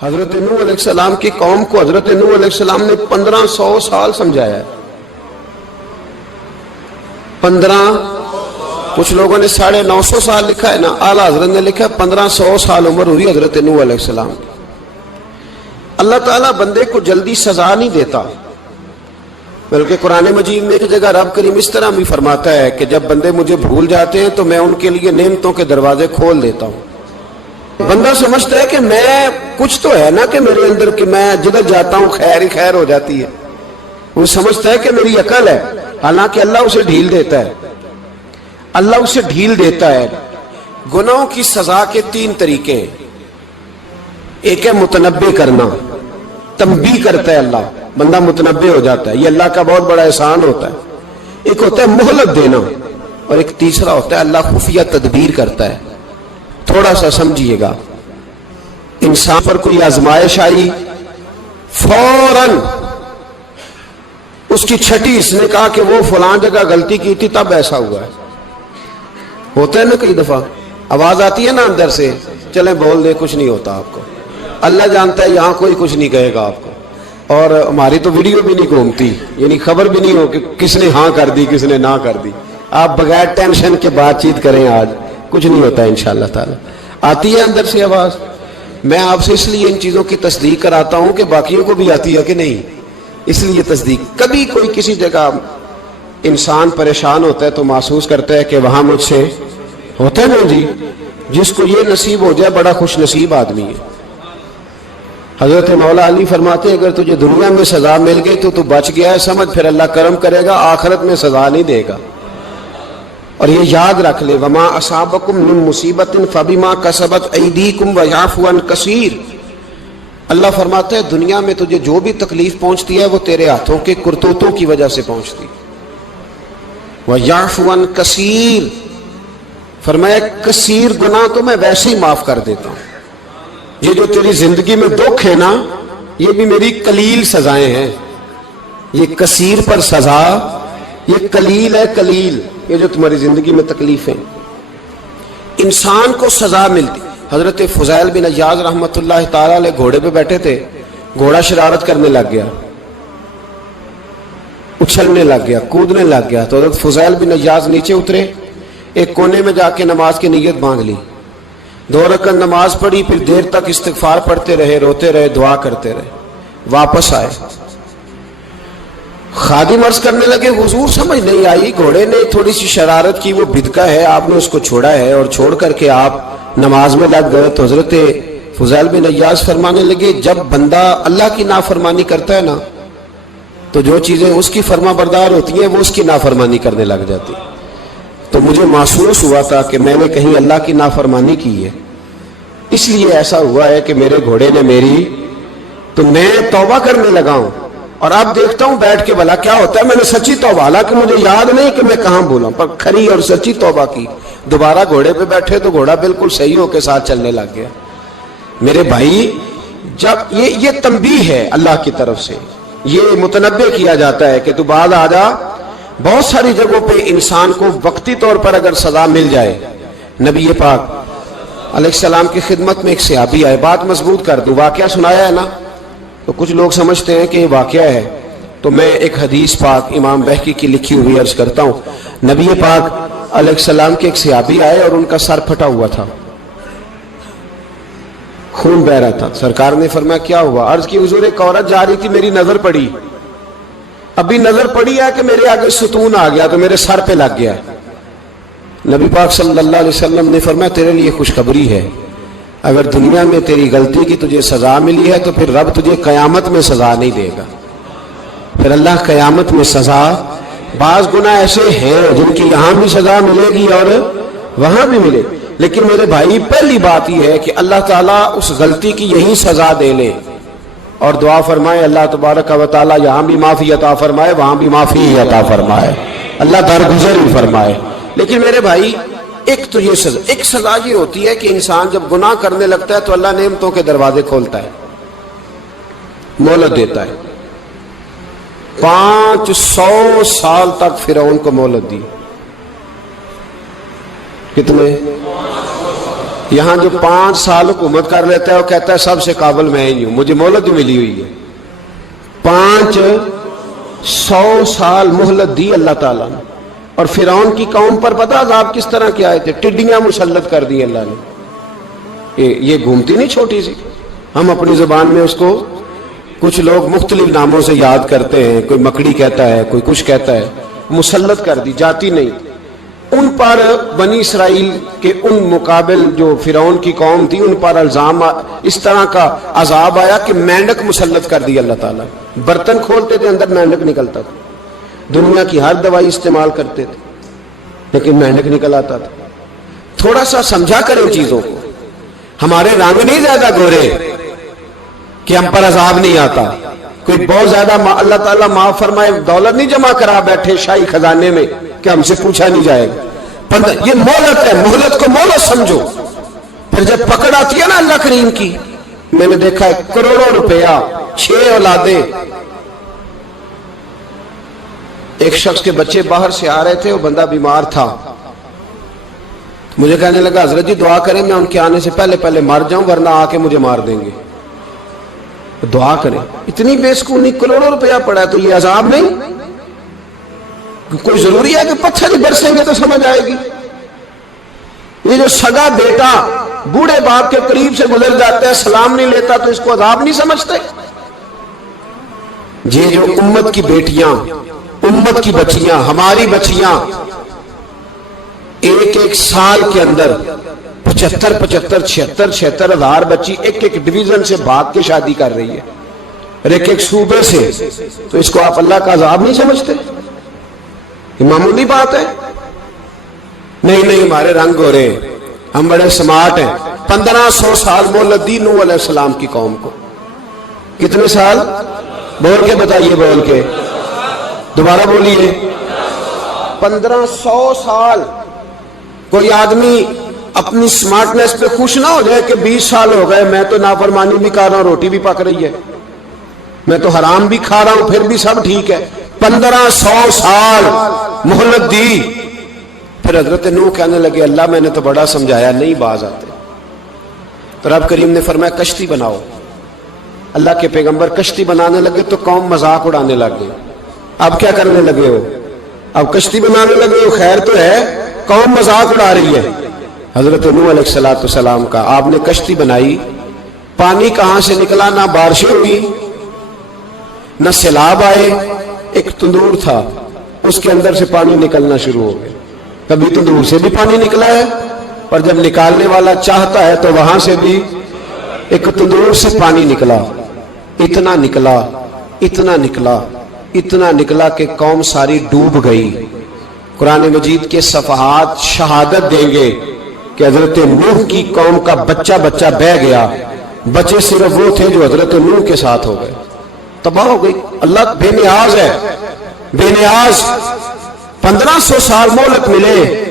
حضرت نوح علیہ السلام کی قوم کو حضرت نوح علیہ السلام نے 1500 سال سمجھایا ہے. 15، کچھ لوگوں نے 950 سال لکھا ہے نا، اعلیٰ حضرت نے لکھا 1500 سال عمر ہوئی حضرت نوح علیہ السلام کی. اللہ تعالیٰ بندے کو جلدی سزا نہیں دیتا، بلکہ قرآن مجید میں ایک جگہ رب کریم اس طرح بھی فرماتا ہے کہ جب بندے مجھے بھول جاتے ہیں تو میں ان کے لیے نعمتوں کے دروازے کھول دیتا ہوں. بندہ سمجھتا ہے کہ میں کچھ تو ہے نا کہ میرے اندر کہ میں جدھر جاتا ہوں خیر ہی خیر ہو جاتی ہے. وہ سمجھتا ہے کہ میری عقل ہے، حالانکہ اللہ اسے ڈھیل دیتا ہے. اللہ اسے ڈھیل دیتا ہے. گناہوں کی سزا کے 3 طریقے ہیں. ایک ہے متنبع کرنا، تنبیہ کرتا ہے اللہ، بندہ متنبع ہو جاتا ہے، یہ اللہ کا بہت بڑا احسان ہوتا ہے. ایک ہوتا ہے مہلت دینا، اور ایک تیسرا ہوتا ہے اللہ خفیہ تدبیر کرتا ہے. تھوڑا سا سمجھیے گا، انسان پر کوئی آزمائش آئی، فوراً اس کی چھٹی اس نے کہا کہ وہ فلان جگہ غلطی کی تھی تب ایسا ہوا ہے. ہوتا ہے نا کئی دفعہ آواز آتی ہے نا اندر سے، چلیں بول دیں کچھ نہیں ہوتا آپ کو. اللہ جانتا ہے یہاں کوئی کچھ نہیں کہے گا آپ کو، اور ہماری تو ویڈیو بھی نہیں گھومتی، یعنی خبر بھی نہیں ہو کہ کس نے ہاں کر دی کس نے نہ کر دی. آپ بغیر ٹینشن کے بات چیت کریں، آج کچھ نہیں ہوتا ہے انشاءاللہ تعالی. آتی ہے اندر سے آواز. میں آپ سے اس لیے ان چیزوں کی تصدیق کراتا ہوں کہ باقیوں کو بھی آتی ہے کہ نہیں، اس لیے تصدیق. کبھی کوئی کسی جگہ انسان پریشان ہوتا ہے تو محسوس کرتا ہے کہ وہاں مجھ سے ہوتا ہے نا جی، جس کو یہ نصیب ہو جائے بڑا خوش نصیب آدمی ہے. حضرت مولا علی فرماتے ہیں اگر تجھے دنیا میں سزا مل گئی تو بچ گیا ہے، سمجھ پھر اللہ کرم کرے گا، آخرت میں سزا نہیں دے گا. اور یہ یاد رکھ لے، وما اصابکم من مصیبت فبما کسبت ایدیکم ویعفو عن کثیر. اللہ فرماتا ہے دنیا میں تجھے جو بھی تکلیف پہنچتی ہے وہ تیرے ہاتھوں کے کرتوتوں کی وجہ سے پہنچتی. ویعفو عن کثیر، فرمایا کثیر گناہ تو میں ویسے ہی معاف کر دیتا ہوں. یہ جو تیری زندگی میں دکھ ہے نا، یہ بھی میری قلیل سزائیں ہیں. یہ کثیر پر سزا، یہ قلیل ہے قلیل. یہ جو تمہاری زندگی میں تکلیف ہیں، انسان کو سزا ملتی. حضرت فضیل بن عیاض رحمۃ اللہ تعالی علیہ گھوڑے پہ بیٹھے تھے، گھوڑا شرارت کرنے لگ گیا، اچھلنے لگ گیا، کودنے لگ گیا. تو حضرت فضیل بن عیاض نیچے اترے، ایک کونے میں جا کے نماز کی نیت باندھ لی، 2 رکعت نماز پڑھی، پھر دیر تک استغفار پڑھتے رہے، روتے رہے، دعا کرتے رہے. واپس آئے، خادم عرض کرنے لگے حضور سمجھ نہیں آئی، گھوڑے نے تھوڑی سی شرارت کی، وہ بدکا ہے، آپ نے اس کو چھوڑا ہے اور چھوڑ کر کے آپ نماز میں لگ گئے. تو حضرت فضیل بن عیاض فرمانے لگے جب بندہ اللہ کی نافرمانی کرتا ہے نا تو جو چیزیں اس کی فرما بردار ہوتی ہیں وہ اس کی نافرمانی کرنے لگ جاتی. تو مجھے محسوس ہوا تھا کہ میں نے کہیں اللہ کی نافرمانی کی ہے، اس لیے ایسا ہوا ہے کہ میرے گھوڑے نے میری، تو میں توبہ کرنے لگا ہوں. اور اب دیکھتا ہوں بیٹھ کے بھلا کیا ہوتا ہے. میں نے سچی توبہ، حالانکہ مجھے یاد نہیں کہ میں کہاں بولا، پر کھری اور سچی توبہ کی. دوبارہ گھوڑے پہ بیٹھے تو گھوڑا بالکل صحیح ہو کے ساتھ چلنے لگ گیا. میرے بھائی جب یہ تنبیہ ہے اللہ کی طرف سے، یہ متنبع کیا جاتا ہے کہ تو بعد آ جا. بہت ساری جگہوں پہ انسان کو وقتی طور پر اگر سزا مل جائے، نبی پاک علیہ السلام کی خدمت میں ایک صحابی آئے، بات مضبوط کر دوں، واقعہ سنایا ہے نا تو کچھ لوگ سمجھتے ہیں کہ یہ واقعہ ہے، تو میں ایک حدیث پاک امام بہقی کی لکھی ہوئی عرض کرتا ہوں. نبی پاک علیہ السلام کے ایک صحابی آئے اور ان کا سر پھٹا ہوا تھا، خون بہ رہا تھا. سرکار نے فرمایا کیا ہوا؟ عرض کی حضور ایک عورت جا رہی تھی، میری نظر پڑی، ابھی نظر پڑی ہے کہ میرے آگے ستون آ گیا تو میرے سر پہ لگ گیا. نبی پاک صلی اللہ علیہ وسلم نے فرمایا تیرے لیے خوشخبری ہے، اگر دنیا میں تیری غلطی کی تجھے سزا ملی ہے تو پھر رب تجھے قیامت میں سزا نہیں دے گا. پھر اللہ قیامت میں سزا، بعض گناہ ایسے ہیں جن کی یہاں بھی سزا ملے گی اور وہاں بھی ملے، لیکن میرے بھائی پہلی بات یہ ہے کہ اللہ تعالیٰ اس غلطی کی یہی سزا دے لے اور دعا فرمائے اللہ تبارک و تعالیٰ یہاں بھی معافی عطا فرمائے وہاں بھی معافی عطا فرمائے، اللہ درگزر ہی فرمائے. لیکن میرے بھائی ایک تو یہ سزا، ایک سزا یہ ہوتی ہے کہ انسان جب گناہ کرنے لگتا ہے تو اللہ نعمتوں کے دروازے کھولتا ہے، مہلت دیتا ہے. 500 سال تک فرعون کو مہلت دی. کتنے؟ یہاں جو 5 سال حکومت کر لیتا ہے وہ کہتا ہے سب سے قابل میں ہی ہوں، مجھے مہلت ملی ہوئی ہے۔ 500 سال مہلت دی اللہ تعالیٰ نے۔ اور فرعون کی قوم پر پتہ عذاب کس طرح کے آئے تھے؟ ٹڈیاں مسلط کر دی اللہ نے۔ یہ گھومتی نہیں چھوٹی سی، ہم اپنی زبان میں اس کو کچھ لوگ مختلف ناموں سے یاد کرتے ہیں، کوئی مکڑی کہتا ہے، کوئی کچھ کہتا ہے، مسلط کر دی، جاتی نہیں۔ ان پر بنی اسرائیل کے ان مقابل جو فرعون کی قوم تھی ان پر الزام اس طرح کا عذاب آیا کہ مینڈک مسلط کر دی اللہ تعالیٰ۔ برتن کھولتے تھے اندر مینڈک نکلتا تھا، دنیا کی ہر دوائی استعمال کرتے تھے لیکن مینڈک نکل آتا تھا۔ تھوڑا سا سمجھا کریں چیزوں کو، ہمارے رنگ نہیں زیادہ گورے کہ ہم پر عذاب نہیں آتا، کوئی بہت زیادہ اللہ تعالیٰ معاف فرمائے دولت نہیں جمع کرا بیٹھے شاہی خزانے میں کہ ہم سے پوچھا نہیں جائے گا۔ یہ مہلت ہے، مہلت کو مہلت سمجھو۔ پھر جب پکڑ آتی ہے نا اللہ کریم کی، میں نے دیکھا ہے کروڑوں روپیہ، 6 اولادیں۔ ایک شخص کے بچے باہر سے آ رہے تھے، وہ بندہ بیمار تھا، مجھے کہنے لگا حضرت جی دعا کریں میں ان کے آنے سے پہلے مر جاؤں ورنہ آ کے مجھے مار دیں گے، دعا کریں۔ اتنی بے سکونی، کروڑوں روپیہ پڑا ہے تو یہ عذاب نہیں؟ کوئی ضروری ہے کہ پتھر ہی برسیں گے تو سمجھ آئے گی؟ یہ جو سگا بیٹا بوڑھے باپ کے قریب سے گزر جاتا ہے، سلام نہیں لیتا تو اس کو عذاب نہیں سمجھتے؟ یہ جو امت کی بیٹیاں، امت کی بچیاں، ہماری بچیاں ایک سال کے اندر 75,000 ہزار بچی ایک ڈویژن سے بھاگ کے شادی کر رہی ہے، اور ایک صوبے سے، تو اس کو آپ اللہ کا عذاب نہیں سمجھتے؟ یہ معمولی بات ہے؟ نہیں ہمارے رنگ ہو رہے ہیں، ہم بڑے سمارٹ ہیں۔ 1500 سال مہلت دی نوح علیہ السلام کی قوم کو۔ کتنے سال؟ بول کے بتائیے، بول کے دوبارہ بولیے۔ 1500 سال۔ کوئی آدمی اپنی سمارٹنس پہ خوش نہ ہو جائے کہ 20 سال ہو گئے میں تو نافرمانی بھی کر رہا ہوں، روٹی بھی پک رہی ہے، میں تو حرام بھی کھا رہا ہوں، پھر بھی سب ٹھیک ہے۔ 1500 سال مہلت دی۔ پھر حضرت نوح کہنے لگے اللہ میں نے تو بڑا سمجھایا، نہیں باز آتے۔ تو رب کریم نے فرمایا کشتی بناؤ۔ اللہ کے پیغمبر کشتی بنانے لگے تو قوم مذاق اڑانے لگ گئی۔ اب کیا کرنے لگے ہو؟ اب کشتی بنانے لگے ہو، خیر تو ہے، قوم مذاق اڑا رہی ہے۔ حضرت نوح علیہ السلام کا آپ نے کشتی بنائی، پانی کہاں سے نکلا؟ نہ بارشیں ہوئی نہ سیلاب آئے، ایک تندور تھا اس کے اندر سے پانی نکلنا شروع ہو گیا۔ کبھی تندور سے بھی پانی نکلا ہے، اور جب نکالنے والا چاہتا ہے تو وہاں سے بھی ایک تندور سے پانی نکلا۔ اتنا نکلا، اتنا نکلا، اتنا نکلا کہ قوم ساری ڈوب گئی۔ قرآن مجید کے صفحات شہادت دیں گے کہ حضرت نوح کی قوم کا بچہ بہ گیا، بچے صرف وہ تھے جو حضرت نوح کے ساتھ ہو گئے، تباہ ہو گئی۔ اللہ بے نیاز ہے، بے نیاز۔ 1500 سال مہلت ملے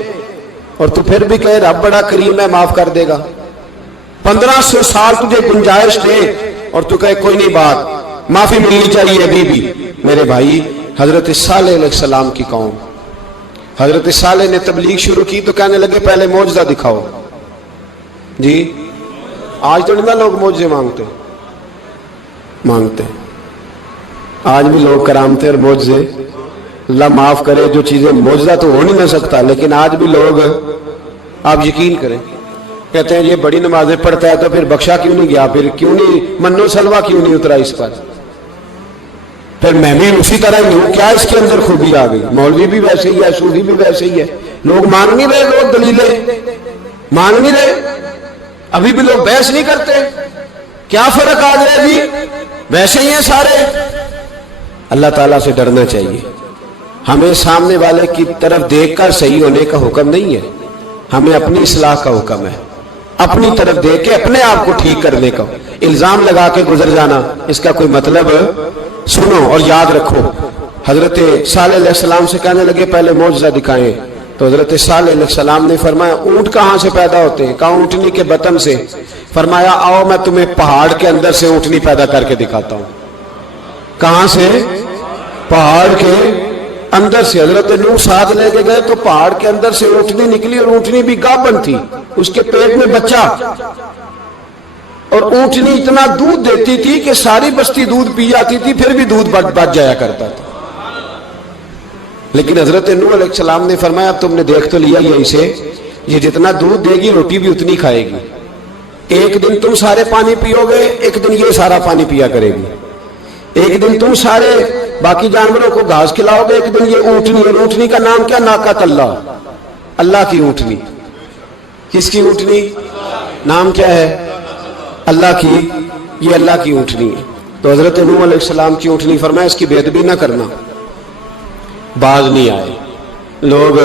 اور تو پھر بھی کہے رب بڑا کریم ہے، معاف کر دے گا۔ 1500 سال تجھے گنجائش دے اور تو کہے کوئی نہیں، بات معافی ملنی چاہیے ابھی بھی۔ میرے بھائی، حضرت صالح علیہ السلام کی قوم، حضرت صالح نے تبلیغ شروع کی تو کہنے لگے پہلے معجزہ دکھاؤ۔ جی آج تو نہیں لوگ معجزے مانگتے، آج بھی لوگ کرامتے اور معجزے، اللہ معاف کرے، جو چیزیں معجزہ تو ہو نہیں نہ سکتا، لیکن آج بھی لوگ، آپ یقین کریں، کہتے ہیں یہ بڑی نمازیں پڑھتا ہے تو پھر بخشا کیوں نہیں گیا، پھر کیوں نہیں منو سلوا کیوں نہیں اترا اس پر، پھر میں بھی اسی طرح ہی ہوں، کیا اس کے اندر خوبی آ گئی؟ مولوی بھی ویسے ہی ہے، صوفی بھی ویسے ہی ہے، لوگ مان نہیں رہے، لوگ دلیلیں مان نہیں رہے، ابھی بھی لوگ بحث نہیں کرتے، کیا فرق آ گیا جی؟ ویسے ہی ہیں سارے۔ اللہ تعالیٰ سے ڈرنا چاہیے، ہمیں سامنے والے کی طرف دیکھ کر صحیح ہونے کا حکم نہیں ہے، ہمیں اپنی اصلاح کا حکم ہے، اپنی طرف دیکھ کے اپنے آپ کو ٹھیک کرنے کا۔ الزام لگا کے گزر جانا اس کا کوئی مطلب؟ سنو اور یاد رکھو، حضرت صالح علیہ السلام سے کہنے لگے پہلے معجزہ دکھائیں، تو حضرت صالح علیہ السلام نے فرمایا اونٹ کہاں سے پیدا ہوتے ہیں؟ کہا اونٹنی کے بطن سے۔ فرمایا آؤ میں تمہیں پہاڑ کے اندر سے اونٹنی پیدا کر کے دکھاتا ہوں۔ کہاں سے؟ پہاڑ کے اندر سے حضرت نوح ساتھ لے کے گئے تو پہاڑ کے اندر سے اونٹنی نکلی اور اونٹنی بھی گابن تھی، اس کے پیٹ میں بچہ، اور اونٹنی اتنا دودھ دیتی تھی کہ ساری بستی دودھ پی جاتی تھی، پھر بھی دودھ بچ جایا کرتا تھا۔ لیکن حضرت نوح علیہ السلام نے فرمایا اب تم نے دیکھ تو لیا یہیں سے، یہ جتنا دودھ دے گی روٹی بھی اتنی کھائے گی، ایک دن تم سارے پانی پیو گے، ایک دن یہ سارا پانی پیا کرے گی، ایک دن تم سارے باقی جانوروں کو گھاس کھلاؤ گے، ایک دن یہ اونٹنی، اور اونٹنی کا نام کیا؟ ناقۃ اللہ، اللہ کی اونٹنی۔ کس کی اونٹنی؟ نام کیا ہے؟ اللہ کی، یہ اللہ کی اونٹنی ہے۔ تو حضرت نوح علیہ السلام کی اونٹنی فرمایا اس کی بے ادبی نہ کرنا۔ باز نہیں آئے لوگ،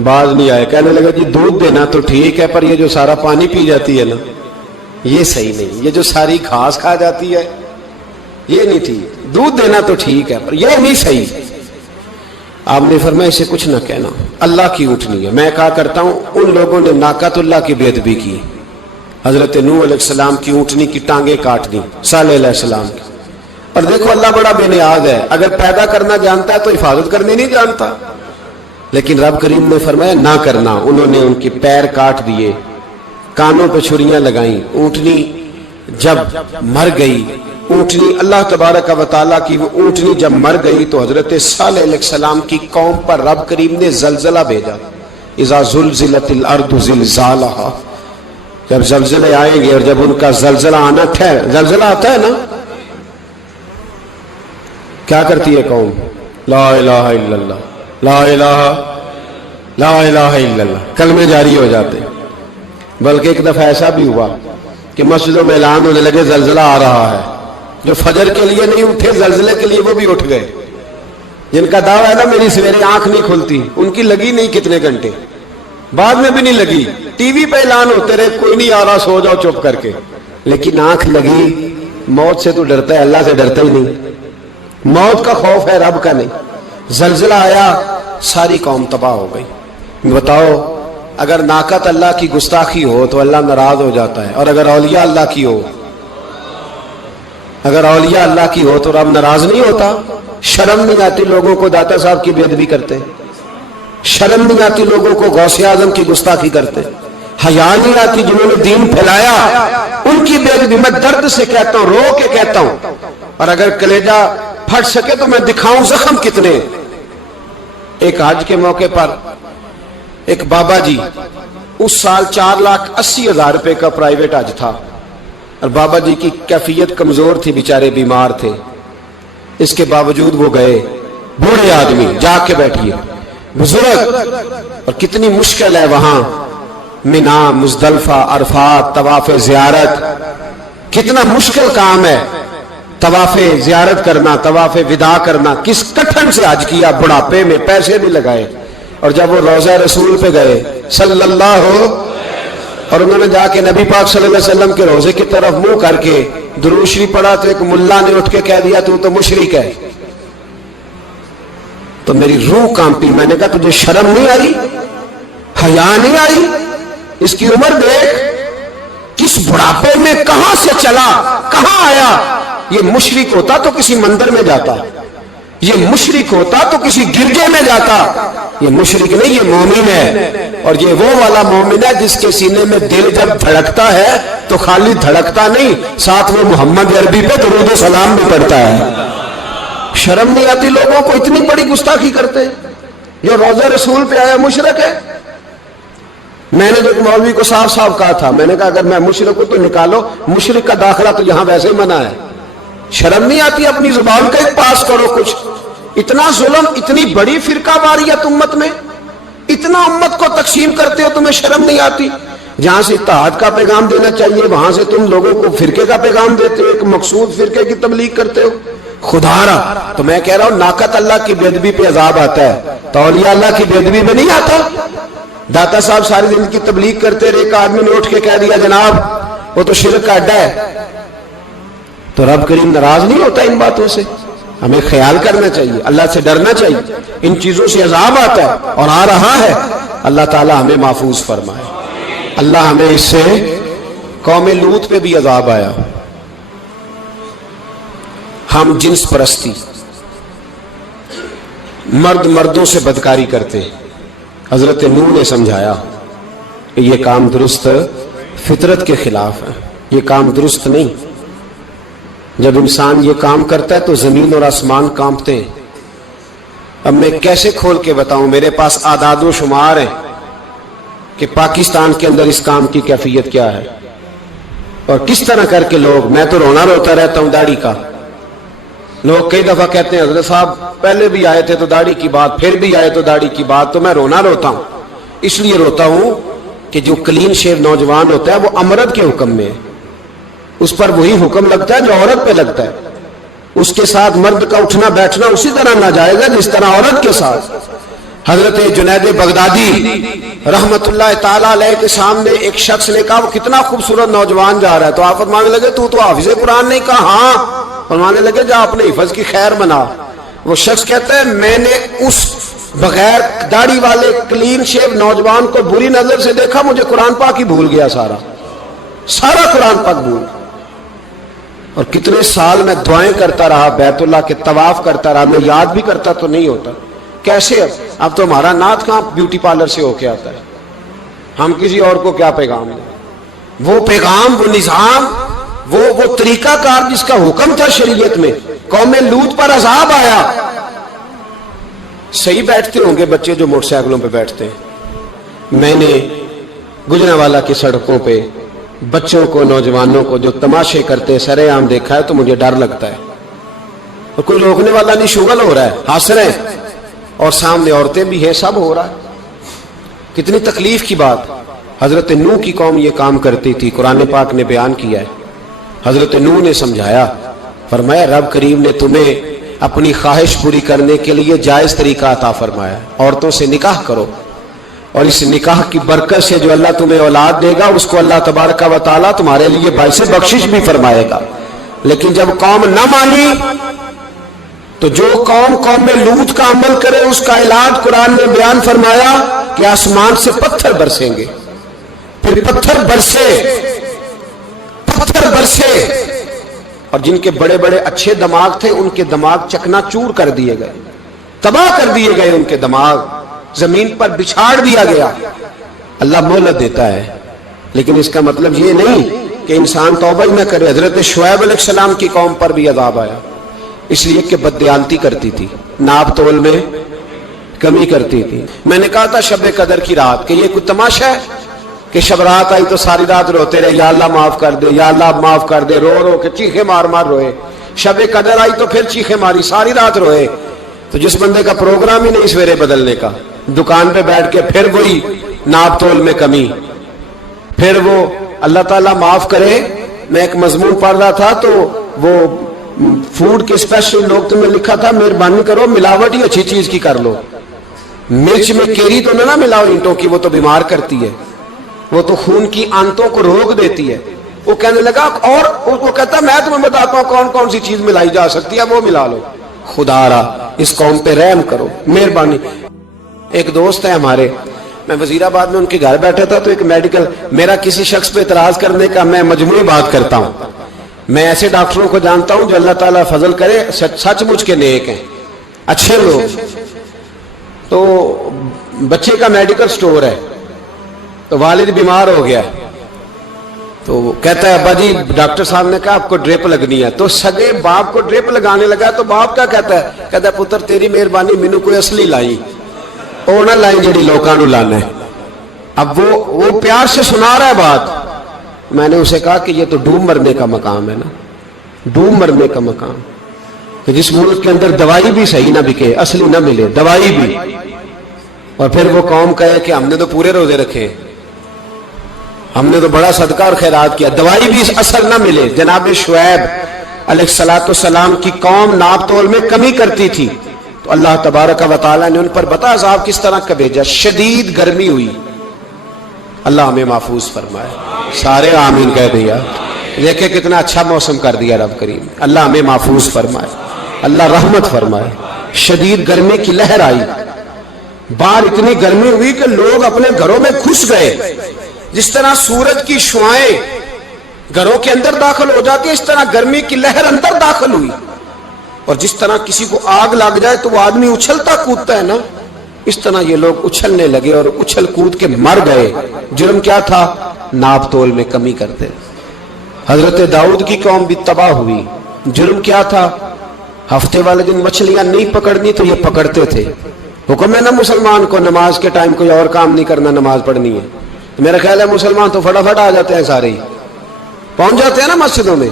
باز نہیں آئے، کہنے لگا جی دودھ دینا تو ٹھیک ہے، پر یہ جو سارا پانی پی جاتی ہے نا یہ صحیح نہیں، یہ جو ساری گھاس کھا جاتی ہے یہ نہیں ٹھیک، دودھ دینا تو ٹھیک ہے پر یہ نہیں صحیح۔ آپ نے فرمایا اسے کچھ نہ کہنا، اللہ کی اونٹنی ہے۔ میں کہا کرتا ہوں ان لوگوں نے ناقۃ اللہ کی بے ادبی کی، حضرت نوح علیہ السلام کی اونٹنی کی ٹانگیں کاٹ دی، صالح علیہ السلام کی۔ اور دیکھو اللہ بڑا بے نیاز ہے، اگر پیدا کرنا جانتا ہے تو حفاظت کرنی نہیں جانتا، لیکن رب کریم نے فرمایا نہ کرنا۔ انہوں نے ان کے پیر کاٹ دیے، کانوں پہ چھریاں لگائیں۔ اونٹنی جب مر گئی، اونٹنی اللہ تبارک و تعالیٰ کی وہ اونٹنی جب مر گئی تو حضرت صالح علیہ السلام کی قوم پر رب کریم نے زلزلہ بھیجا۔ اذا زلزلت الارض زلزالہا، جب زلزلے آئیں گے اور جب ان کا زلزلہ آنا زلزلہ آتا ہے نا، کیا کرتی ہے قوم؟ لا الہ الا اللہ، لا الہ الا اللہ، کلمے جاری ہو جاتے۔ بلکہ ایک دفعہ ایسا بھی ہوا کہ مسجدوں میں اعلان ہونے لگے زلزلہ آ رہا ہے، جو فجر کے لیے نہیں اٹھے زلزلے کے لیے وہ بھی اٹھ گئے، جن کا دعویٰ ہے نا میری سویرے آنکھ نہیں کھلتی، ان کی لگی نہیں کتنے گھنٹے، بعد میں بھی نہیں لگی، ٹی وی پہ اعلان ہوتے رہے کوئی نہیں آ رہا سو جاؤ چپ کر کے، لیکن آنکھ لگی۔ موت سے تو ڈرتا ہے، اللہ سے ڈرتا ہی نہیں، موت کا خوف ہے رب کا نہیں۔ زلزلہ آیا ساری قوم تباہ ہو گئی۔ بتاؤ اگر ناقۃ اللہ کی گستاخی ہو تو اللہ ناراض ہو جاتا ہے، اور اگر اولیاء اللہ کی ہو، اگر اولیاء اللہ کی ہو تو رب ناراض نہیں ہوتا؟ شرم نہیں آتی لوگوں کو داتا صاحب کی بے ادبی کرتے، شرم نہیں آتی لوگوں کو غوث اعظم کی گستاخی کرتے، حیا نہیں آتی جنہوں نے دین پھیلایا ان کی بے ادبی؟ میں درد سے کہتا ہوں، رو کے کہتا ہوں، اور اگر کلیجہ پھٹ سکے تو میں دکھاؤں زخم کتنے۔ ایک حج کے موقع پر ایک بابا جی، اس سال 4,80,000 روپے کا پرائیویٹ حج تھا، اور بابا جی کی کیفیت کمزور تھی، بیچارے بیمار تھے، اس کے باوجود وہ گئے۔ بوڑھے آدمی، جا کے بیٹھیے بزرگ، اور کتنی مشکل ہے وہاں مینا، مزدلفہ، عرفات، طواف زیارت، کتنا مشکل کام ہے طواف زیارت کرنا، طواف وداع کرنا۔ کس کٹھن سے حج کیا، بڑھاپے میں پیسے بھی لگائے، اور جب وہ روضہ رسول پہ گئے صلی اللہ، اور انہوں نے جا کے نبی پاک صلی اللہ علیہ وسلم کے روضے کی طرف منہ کر کے درود شریف پڑھا تو ایک ملا نے اٹھ کے کہہ دیا تو مشرک ہے۔ تو میری روح کانپی، میں نے کہا تجھے شرم نہیں آئی، حیا نہیں آئی؟ اس کی عمر دیکھ، کس بڑھاپے میں کہاں سے چلا، کہاں آیا۔ یہ مشرک ہوتا تو کسی مندر میں جاتا، یہ مشرک ہوتا تو کسی گرجے میں جاتا، یہ مشرک نہیں، یہ مومن ہے، اور یہ وہ والا مومن ہے جس کے سینے میں دل جب دھڑکتا ہے تو خالی دھڑکتا نہیں، ساتھ وہ محمد عربی پہ درود و سلام بھی پڑھتا ہے۔ شرم نہیں آتی لوگوں کو، اتنی بڑی گستاخی کرتے، جو روضہ رسول پہ آیا مشرک ہے۔ میں نے جو مولوی کو صاف صاف کہا تھا، میں نے کہا اگر میں مشرک ہوں تو نکالو، مشرک کا داخلہ تو یہاں ویسے ہی منع ہے۔ شرم نہیں آتی؟ اپنی زبان کا ایک پاس کرو کچھ۔ اتنا ظلم، اتنی بڑی فرقہ واریت امت میں، اتنا امت کو تقسیم کرتے ہو، تمہیں شرم نہیں آتی؟ جہاں سے اتحاد کا پیغام دینا چاہیے وہاں سے تم لوگوں کو فرقے کا پیغام دیتے ہو، ایک مقصود فرقے کی تبلیغ کرتے ہو۔ خدا را، تو میں کہہ رہا ہوں ناقۃ اللہ کی بے ادبی پہ عذاب آتا ہے، تو اولیاء اللہ کی بے ادبی پہ نہیں آتا؟ داتا صاحب ساری زندگی تبلیغ کرتے رہے، ایک آدمی نے اٹھ کے کہہ دیا جناب وہ تو شرک کا اڈا ہے، تو رب کریم ناراض نہیں ہوتا ان باتوں سے؟ ہمیں خیال کرنا چاہیے، اللہ سے ڈرنا چاہیے، ان چیزوں سے عذاب آتا ہے اور آ رہا ہے، اللہ تعالی ہمیں محفوظ فرمائے۔ اللہ ہمیں اس سے، قوم لوط پہ بھی عذاب آیا، ہم جنس پرستی، مرد مردوں سے بدکاری کرتے. حضرت نوح نے سمجھایا کہ یہ کام درست فطرت کے خلاف ہے, یہ کام درست نہیں. جب انسان یہ کام کرتا ہے تو زمین اور آسمان کانپتے ہیں. اب میں کیسے کھول کے بتاؤں, میرے پاس اعداد و شمار ہیں کہ پاکستان کے اندر اس کام کی کیفیت کیا ہے اور کس طرح کر کے لوگ, میں تو رونا روتا رہتا ہوں داڑھی کا. لوگ کئی دفعہ کہتے ہیں حضرت صاحب پہلے بھی آئے تھے تو داڑھی کی بات, پھر بھی آئے تو داڑھی کی بات. تو میں رونا روتا ہوں, اس لیے روتا ہوں کہ جو کلین شیو نوجوان ہوتا ہے وہ امرد کے حکم میں ہے, اس پر وہی حکم لگتا ہے جو عورت پہ لگتا ہے. اس کے ساتھ مرد کا اٹھنا بیٹھنا اسی طرح ناجائز ہے جس طرح عورت کے ساتھ. حضرت جنید بغدادی رحمت اللہ تعالی علیہ کے سامنے ایک شخص نے کہا وہ کتنا خوبصورت نوجوان جا رہا ہے, تو آپ فرمانے لگے تو حافظ قرآن نہیں کہا؟ ہاں. فرمانے لگے جا اپنے حفظ کی خیر بنا. وہ شخص کہتا ہے میں نے اس بغیر داڑھی والے کلین شیو نوجوان کو بری نظر سے دیکھا, مجھے قرآن پاک ہی بھول گیا, سارا قرآن پاک بھول. اور کتنے سال میں دعائیں کرتا رہا, بیت اللہ کے طواف کرتا رہا, میں یاد بھی کرتا تو نہیں ہوتا. کیسے اب تو ہمارا نعت کہاں بیوٹی پارلر سے ہو کے آتا ہے, ہم کسی اور کو کیا پیغام دیں. وہ پیغام, وہ نظام, وہ طریقہ کار جس کا حکم تھا شریعت میں. قوم لوط پر عذاب آیا. صحیح بیٹھتے ہوں گے بچے جو موٹر سائیکلوں پہ بیٹھتے ہیں. میں نے گجرانوالہ کی سڑکوں پہ بچوں کو, نوجوانوں کو جو تماشے کرتے سرے عام دیکھا ہے تو مجھے ڈر لگتا ہے. اور کوئی روکنے والا نہیں, شغل ہو رہا ہے, ہنس رہے ہیں, اور سامنے عورتیں بھی ہیں, سب ہو رہا ہے. کتنی تکلیف کی بات. حضرت نوح کی قوم یہ کام کرتی تھی, قرآن پاک نے بیان کیا ہے. حضرت نوح نے سمجھایا, فرمایا رب کریم نے تمہیں اپنی خواہش پوری کرنے کے لیے جائز طریقہ عطا فرمایا, عورتوں سے نکاح کرو, اور اس نکاح کی برکت سے جو اللہ تمہیں اولاد دے گا اس کو اللہ تبارک و تعالیٰ تمہارے لیے باعث بخشش بھی فرمائے گا. لیکن جب قوم نہ مانی تو جو قوم میں لوط کا عمل کرے اس کا علاج قرآن نے بیان فرمایا کہ آسمان سے پتھر برسیں گے. پھر پتھر برسے, اور جن کے بڑے بڑے اچھے دماغ تھے ان کے دماغ چکنا چور کر دیے گئے, تباہ کر دیے گئے, ان کے دماغ زمین پر بچھاڑ دیا گیا. اللہ مہلت دیتا ہے, لیکن اس کا مطلب یہ نہیں کہ انسان توبہ نہ کرے. حضرت شعیب علیہ السلام کی قوم پر بھی عذاب آیا, اس لیے کہ بددیانتی کرتی تھی, ناپ تول میں کمی کرتی تھی. میں نے کہا تھا شب قدر کی رات کہ یہ کوئی تماشا ہے کہ شب رات آئی تو ساری رات روتے رہے, یا اللہ معاف کر دے, یا اللہ معاف کر دے, رو رو کے چیخے مار مار روئے. شب قدر آئی تو پھر چیخے ماری, ساری رات روئے. تو جس بندے کا پروگرام ہی نہیں سویرے بدلنے کا, دکان پہ بیٹھ کے پھر وہی ناپ تول میں کمی, پھر وہ اللہ تعالیٰ معاف کرے. میں ایک مضمون پڑھ رہا تھا تو وہ فوڈ کے اسپیشل لوگ تم نے لکھا تھا مہربانی کرو ملاوٹ ہی اچھی چیز کی کر لو, مرچ میں کیری تو نہ ملاؤ اینٹوں کی, وہ تو بیمار کرتی ہے, وہ تو خون کی آنتوں کو روک دیتی ہے. وہ کہنے لگا, اور وہ کہتا میں تمہیں بتاتا ہوں کون کون سی چیز ملائی جا سکتی ہے, وہ ملا لو. خدا را اس قوم پہ رحم کرو, مہربانی. ایک دوست ہے ہمارے, میں وزیر آباد میں ان کے گھر بیٹھا تھا تو ایک میڈیکل, میرا کسی شخص پہ اعتراض کرنے کا میں مجموعی بات کرتا ہوں. میں ایسے ڈاکٹروں کو جانتا ہوں جو اللہ تعالیٰ فضل کرے سچ مچ کے نیک ہیں, اچھے لوگ. تو بچے کا میڈیکل سٹور ہے, تو والد بیمار ہو گیا, تو وہ کہتا ہے ابا جی ڈاکٹر صاحب نے کہا آپ کو ڈرپ لگنی ہے. تو سگے باپ کو ڈرپ لگانے لگا تو باپ کیا کہتا ہے پتر تیری مہربانی مینو کوئی اصلی لائی, وہ نہ لائی جڑی لوکاں نو لانا ہے. اب وہ پیار سے سنا رہا ہے بات. میں نے اسے کہا کہ یہ تو ڈوب مرنے کا مقام ہے نا, ڈوب مرنے کا مقام, کہ جس ملک کے اندر دوائی بھی صحیح نہ بکے, اصلی نہ ملے دوائی بھی, اور پھر وہ قوم کہے کہ ہم نے تو پورے روزے رکھے, ہم نے تو بڑا صدقہ اور خیرات کیا, دوائی بھی اثر نہ ملے. جناب شعیب علیہ السلام کی قوم ناپ تول میں کمی کرتی تھی, تو اللہ تبارک و تعالیٰ نے ان پر بتا عذاب کس طرح کا بھیجا. شدید گرمی ہوئی, اللہ ہمیں محفوظ فرمائے. سارے آمین کہہ دیا. دیکھیں کتنا اچھا موسم کر دیا رب کریم, اللہ ہمیں محفوظ فرمائے, اللہ رحمت فرمائے. شدید گرمی کی لہر آئی, باہر اتنی گرمی ہوئی کہ لوگ اپنے گھروں میں گھس گئے. جس طرح سورج کی شعائیں گھروں کے اندر داخل ہو جاتی ہے, اس طرح گرمی کی لہر اندر داخل ہوئی, اور جس طرح کسی کو آگ لگ جائے تو وہ آدمی اچھلتا کودتا ہے نا، اس طرح یہ لوگ اچھلنے لگے اور اچھل کود کے مر گئے۔ جرم کیا تھا؟ ناپ تول میں کمی کرتے۔ حضرت داؤد کی قوم بھی تباہ ہوئی۔ جرم کیا تھا؟ ہفتے والے دن مچھلیاں نہیں پکڑنی تو یہ پکڑتے تھے۔ حکم ہے نا مسلمان کو نماز کے ٹائم کوئی اور کام نہیں کرنا، نماز پڑھنی ہے۔ میرا خیال ہے مسلمان تو فٹافٹ آ جاتے ہیں، سارے ہی پہنچ جاتے ہیں نا مسجدوں میں۔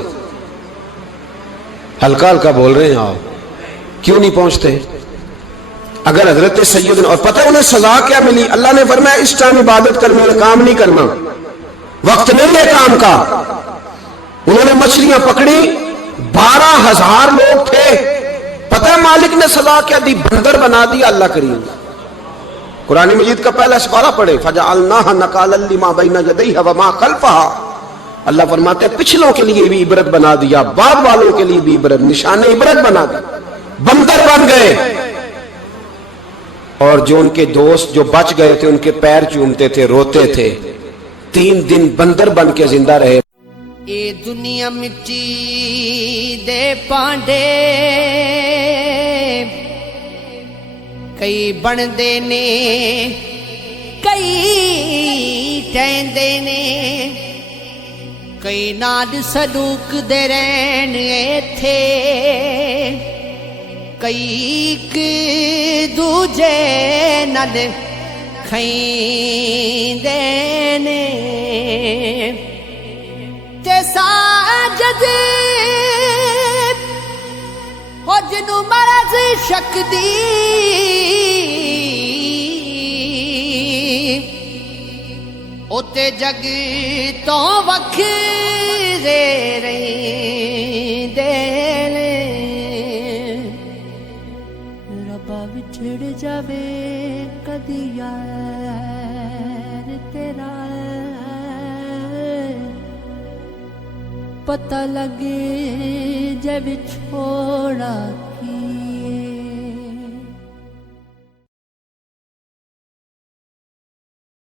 ہلکا ہلکا بول رہے ہیں آپ، کیوں نہیں پہنچتے؟ اگر حضرت سیدنا، اور پتہ انہیں سزا کیا ملی؟ اللہ نے فرمایا اس ٹائم عبادت کرنے والا کام نہیں کرنا، وقت نہیں ہے کام کا۔ انہوں نے مچھلیاں پکڑی، 12,000 لوگ تھے۔ پتہ ہے مالک نے سزا کیا دی؟ بندر بنا دیا اللہ کریم۔ قرآن مجید کا پہلا سپارہ پڑھے، فَجَعَلْنَاهَا نَكَالًا لِمَا بَيْنَ يَدَيْهَا وَمَا خَلْفَهَا۔ اللہ فرماتے ہیں پچھلوں کے لیے بھی عبرت بنا دیا، بعد والوں کے لیے بھی عبرت، نشان عبرت بنا دیا۔ بندر بن گئے، اور جو ان کے دوست جو بچ گئے تھے ان کے پیر چومتے تھے، روتے تھے۔ 3 دن بندر بن کے زندہ رہے۔ اے دنیا مٹی دے پانڈے کئی بندے نے، کئی ٹہندے نے، کئی نال صدوق دے رہن ایتھے، کئی ایک دوجے نال کھیندے نے، تے ساجد ہو جنوں مرض شک دی، اوتے جگ تو وکھرے رہندے نے۔ ربا وچھڑ جاوے کدی یار تیرا، پتہ لگے جب چھوڑا کی